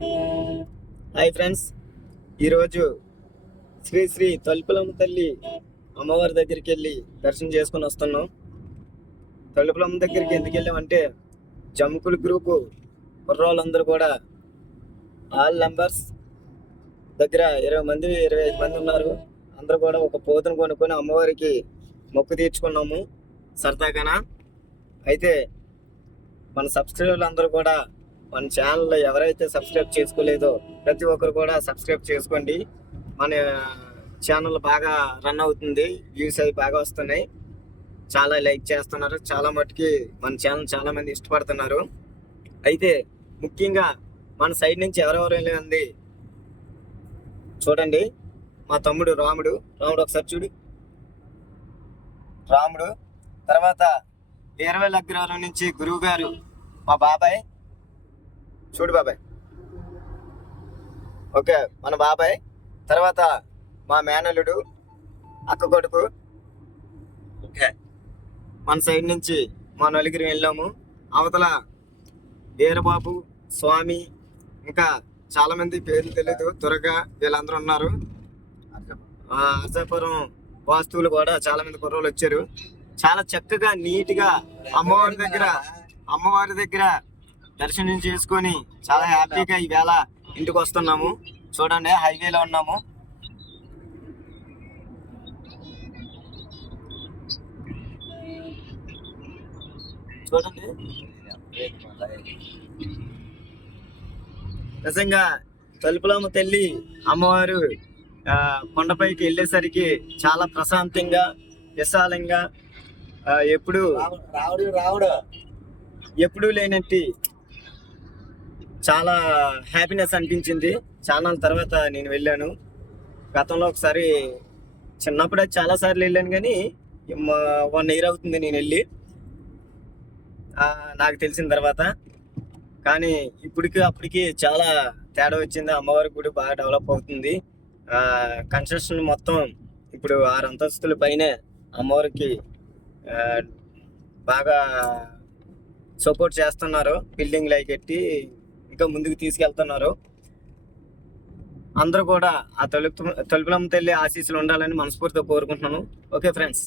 Hi friends. ఈరోజు శ్రీ శ్రీ తలుపులమ్మ తల్లి అమ్మవారి దగ్గరికి వెళ్ళి దర్శనం చేసుకొని వస్తున్నాం. తలుపులమ్మ దగ్గరికి ఎందుకు వెళ్ళామంటే జమ్ముకుల గ్రూపు కుర్రోళ్ళందరూ కూడా ఆల్ నంబర్స్ దగ్గర ఇరవై మంది ఇరవై ఐదు మంది ఉన్నారు. అందరూ కూడా ఒక పోతును కొనుక్కొని అమ్మవారికి మొక్కు తీర్చుకున్నాము. సరదాగానా? అయితే మన సబ్స్క్రైబర్లు అందరూ కూడా మన ఛానల్ ఎవరైతే సబ్స్క్రైబ్ చేసుకోలేదో ప్రతి ఒక్కరు కూడా సబ్స్క్రైబ్ చేసుకోండి. మన ఛానల్ బాగా రన్ అవుతుంది. వ్యూస్ అవి బాగా వస్తున్నాయి. చాలా లైక్ చేస్తున్నారు. చాలా మట్టుకి మన ఛానల్ చాలా మంది ఇష్టపడుతున్నారు. అయితే ముఖ్యంగా మన సైడ్ నుంచి ఎవరెవరు వెళ్ళింది చూడండి. మా తమ్ముడు రాముడు. రాముడు ఒకసారి చూడు. రాముడు. తర్వాత వీరవేల అగ్రహారం నుంచి గురువు గారు మా బాబాయ్. చూడు బాబాయ్. ఓకే మన బాబాయ్ తర్వాత మా మేనల్లుడు అక్క కొడుకు. ఓకే మన సైడ్ నుంచి మా నలుగురు వెళ్ళాము. అవతల వీరబాబు స్వామి ఇంకా చాలామంది పేర్లు తెలియదు త్వరగా వీళ్ళందరూ ఉన్నారు. ఆ, అర్జాపురం వాస్తువులు కూడా చాలా మంది కుర్రోళ్ళు వచ్చారు. చాలా చక్కగా నీట్గా అమ్మవారి దగ్గర అమ్మవారి దగ్గర దర్శనం చేసుకొని చాలా హ్యాపీగా ఈవేళ ఇంటికి వస్తున్నాము. చూడండి హైవేలో ఉన్నాము. చూడండి. నిజంగా తలుపులమ్మ తల్లి అమ్మవారు కొండపైకి వెళ్ళేసరికి చాలా ప్రశాంతంగా విశాలంగా ఎప్పుడు రావుడు రావుడు. ఎప్పుడూ లేనట్టు చాలా హ్యాపీనెస్ అనిపించింది. చాలా తర్వాత నేను వెళ్ళాను. గతంలో ఒకసారి చిన్నప్పుడు చాలాసార్లు చాలా సార్లు వెళ్ళాను కానీ వన్ ఇయర్ అవుతుంది నేను వెళ్ళి. నాకు తెలిసిన తర్వాత. కానీ ఇప్పటికి అప్పటికి చాలా తేడా వచ్చింది. అమ్మవారి గుడి బాగా డెవలప్ అవుతుంది. కన్స్ట్రక్షన్ మొత్తం ఇప్పుడు ఆరు అంతస్తుల పైనే అమ్మవారికి బాగా సపోర్ట్ చేస్తున్నారు. బిల్డింగ్ లైక్ ఎట్టి ఇంకా ముందుకు తీసుకెళ్తున్నారు. అందరూ కూడా ఆ తొలుపు తలుపులమ్మ తల్లి ఆశీస్సులు ఉండాలని మనస్ఫూర్తిగా కోరుకుంటున్నాను. Okay friends.